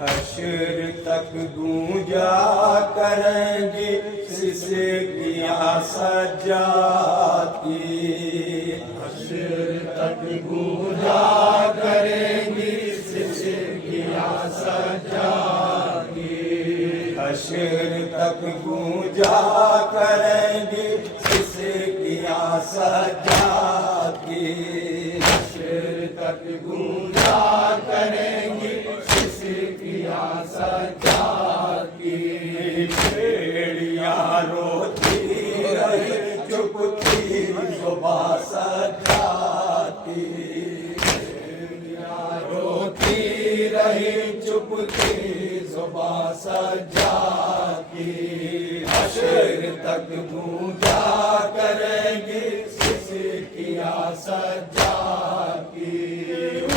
حشر تک گونجا کریں گی سسکیاں سجاتی، حشر تک گونجا کریں گی سسکیاں سجاتی، حشر تک گونجا کریں گی سسکیاں سجاتی، حشر تک گونجا کریں گی سسکیاں سجاتی، بھیڑیاں روتی رہی چپ تھی زباں سجاتی، بھیڑیاں روتی رہی چپ تھی زباں سجاتی، حشر تک گونجا کریں گی سسکیاں سجاتی،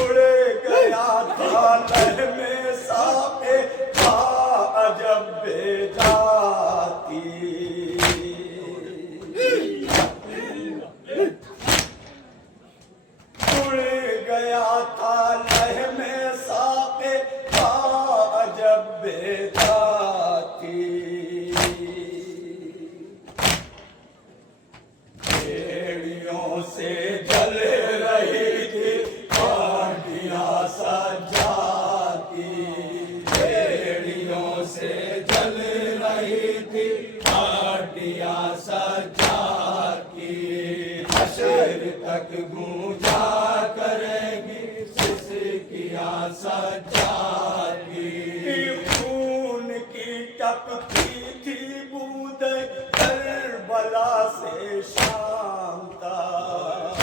اڑ گیا تھا لہم ساق عجب بے جاتی، اڑ گیا تھا لہم ساق عجب بے جاتی، بھیڑیوں سے جل رہی تھی ہانڈیاں سجاتی، بھیڑیوں سے جل رہی تھی ہانڈیاں سجاتی، حشر تک گونجا کریں گی سسکیاں سجاتی، خون کی ٹپتی تھی بوندیں کربلا سے شام تک،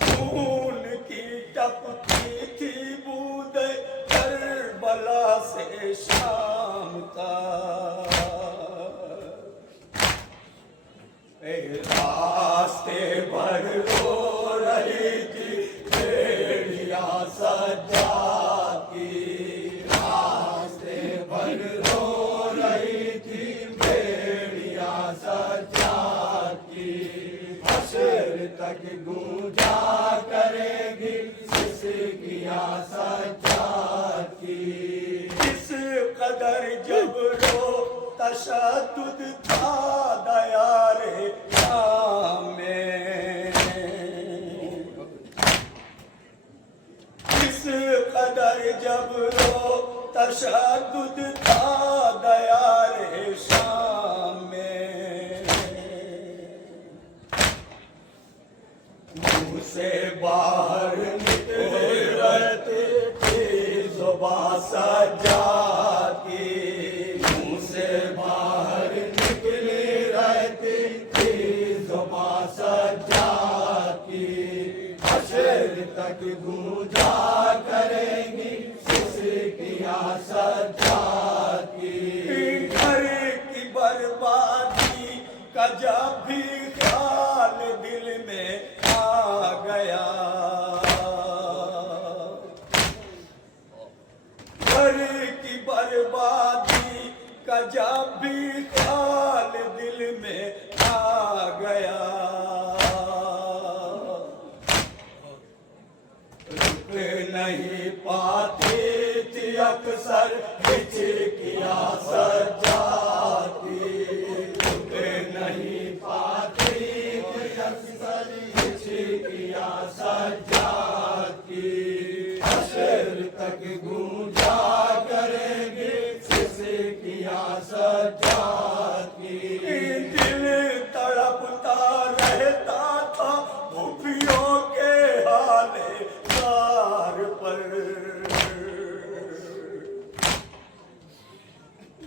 خون کی ٹپتی تھی بوندیں کربلا سے شام تک، راستے پر رو رہی تھی بھیڑیاں سجاتی، راستے پر رو رہی تھی بھیڑیاں سجاتی، حشر تک گونجا کریں گی سسکیاں سجاتی، اس قدر جبر و تشدد تھا دیار شام میں، اس قدر جبر و تشدد تھا دیار شام میں، منہ سے باہر نکلے رہتے تھے زباں سجاتی، منہ سے باہر نکلے رہتے تھے زباں سجاتی، حشر تک گونجا کریں گی سسکیاں سجاتی، گھر کی بربادی کا جب بھی خیال دل میں آ گیا، گھر کی بربادی کا جب بھی خیال دل میں آ گیا، رک نہیں پاتی تھی اکثر ہچکیاں سجاتی، رک نہیں پاتی تھی اکثر ہچکیاں سجاتی، حشر تک گونجا کریں گے سسکیاں سجاتی، دل تڑپتا رہتا تھا پھوپھیوں کے حال زار پر،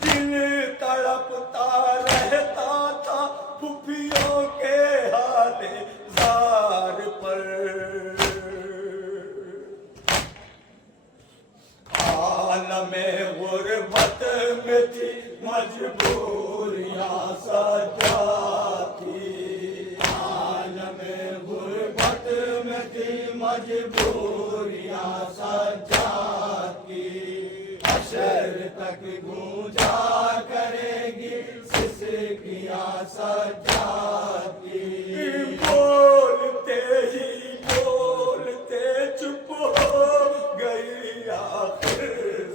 دل تڑپتا رہتا تھا پھوپھیوں کے حال زار پر، عالم غربت میں تھی مجبوریاں سجاتی، عالم غربت میں تھی مجبوریاں سجاتی، تک گونجا کرے گی سسکیاں سجاد کی بولتے ہی بولتے چپ ہو گئی آخر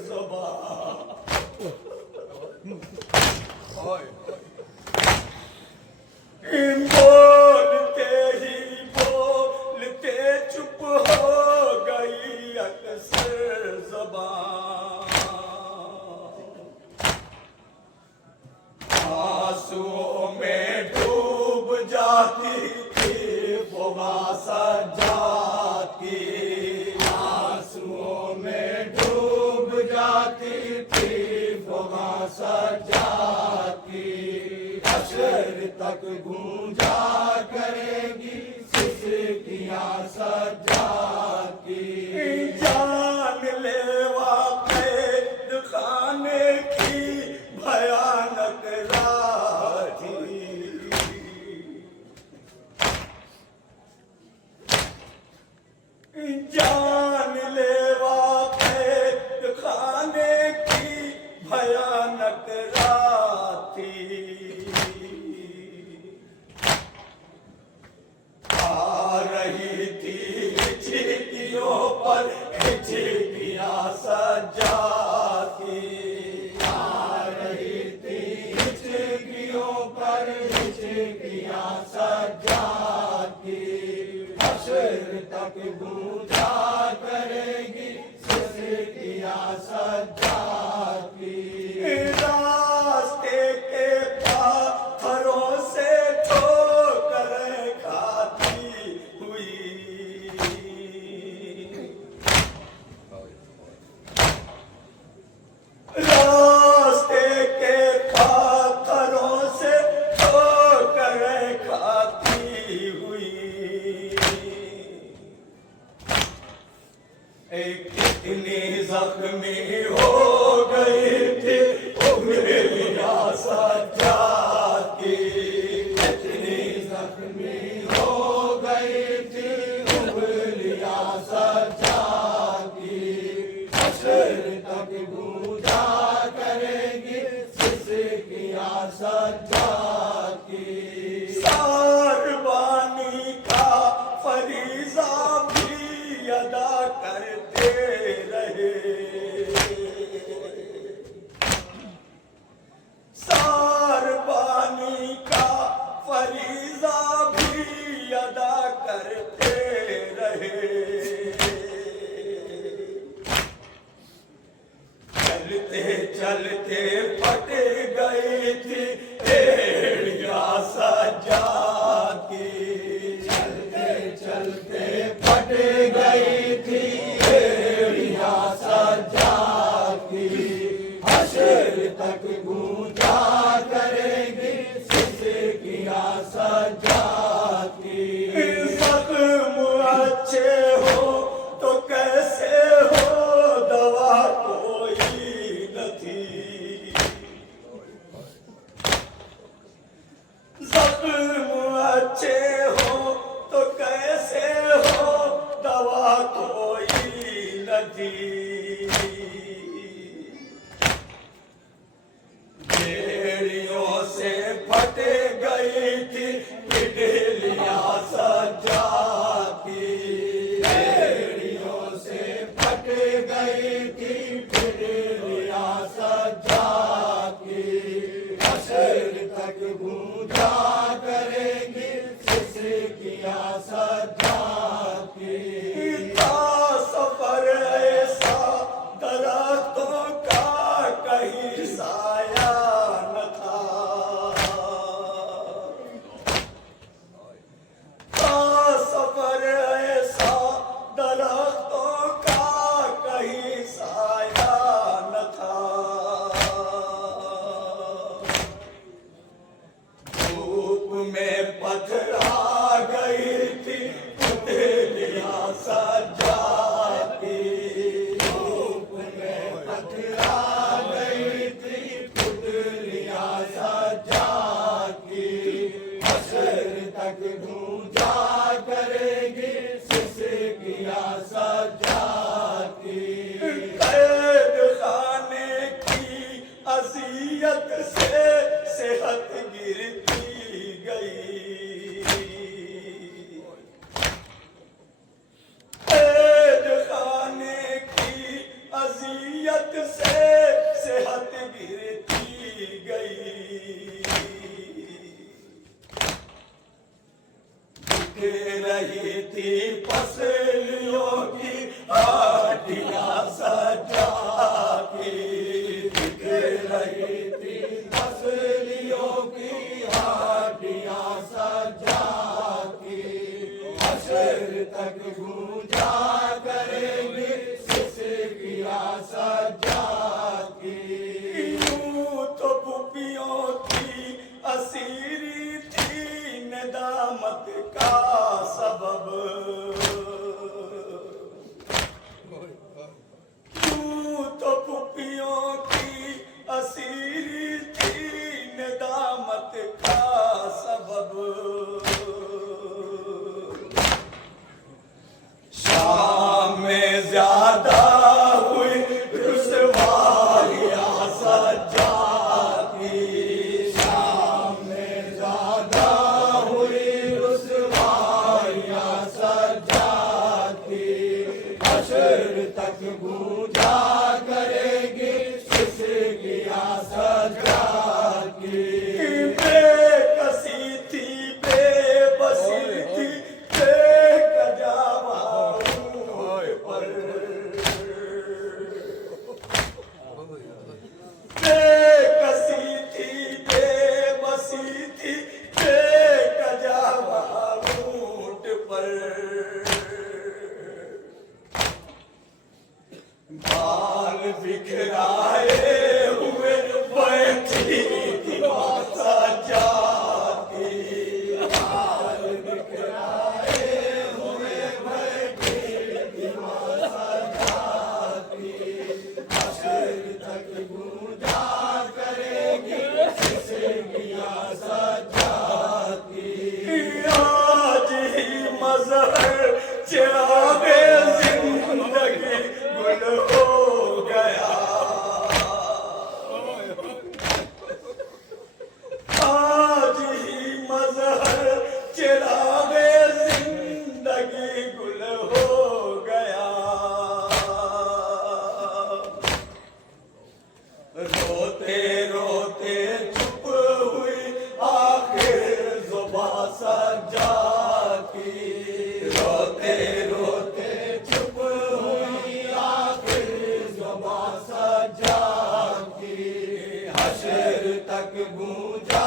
زبان بولتے ہی بولتے چپ ہو گئی اکثر زبان آنسوؤں میں ڈوب جاتی تھی وہ سجاد کی آنسوؤں میں ڈوب جاتی تھی وہ سجاد کی حشر تک گونجا کرے گی سسکیاں سجاد کی جان لیوا قید خانے کی بھیانک راہ تھی جان لیوا قید خانے کی بھیانک راہ تھی آ رہی تھی چھٹیوں پر چھٹیاں سجاتی آ رہی تھی چھٹیوں پر چھٹیاں سجاتی حشر تک گونجا کرے گی سسکیاں سجاتی راستے کے پاتھروں سے ٹھوکریں کھاتی ہوئی راستے کے پاتھروں سے ٹھوکریں کھاتی ہوئی کتنی زخمی ہو گئی تھی انگلیاں سجاد کی کتنی زخمی ہو گئی تھی انگلیاں سجاد کی حشر تک گونجا کرے گی سسکیاں سجاد کی ساربانی کا فریضہ بھی ادا کرتے رہے ساربانی کا فریضہ بھی ادا کرتے رہے چلتے چلتے پھٹ گئی تھی ایڑیاں سجاد کی چلتے چلتے پھٹ گئی تھی ایڑیاں سجاد کی حشر تک گونجا کرے گی سسکیاں سجاد کی زخم اچھے ہو تو کیسے ہو دوا کوئی نہ تھی زخم اچھے ہو تو کیسے ہو دوا کوئی نہ تھی بیڑیوں سے پھٹ گئی تھی پڈلیاں سجاد کی بیڑیوں سے پھٹ گئی تھی پڈلیاں سجاد کی حشر تک گونجا کرے گی سسکیاں سجاد کی سفر ایسا درختوں کا کہیں سایہ نہ تھا سفر ایسا درختوں کا کہیں سایہ اسیری تھی ندامت کا سبب شام میں زیادہ ہوئی رسواریاں سجاد کی شام میں زیادہ ہوئی رسواریاں سجاد کی حشر تک گونجا کرے گی سسکیاں سجاد کی بے کسی تھی بے بسی تھی بے کجاوا بے کسی تھی بے بسی تھی بے کجاوا اونٹ پر بال بکھرائے ہوئے بیٹھی تھی ماں سجاد کی بال بکھرائے ہوئے بیٹھی تھی ماں سجاد کی حشر تک گونجا کرے گی سسکیاں سجاد کی آج ہی مظہر چراغ زندگی گل ہو گیا آج ہی مظہر چراغ زندگی گل ہو گیا روتے روتے چپ ہوئی آخر زباں سجاد کی روتے روتے چپ ہوئی آخر زباں سجاد کی حشر تک گونجا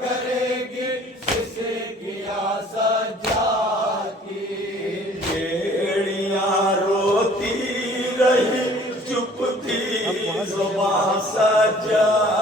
کرے گی سسکیاں سجاد کی بیڑیاں روتی رہی چپ تھی زباں سجاد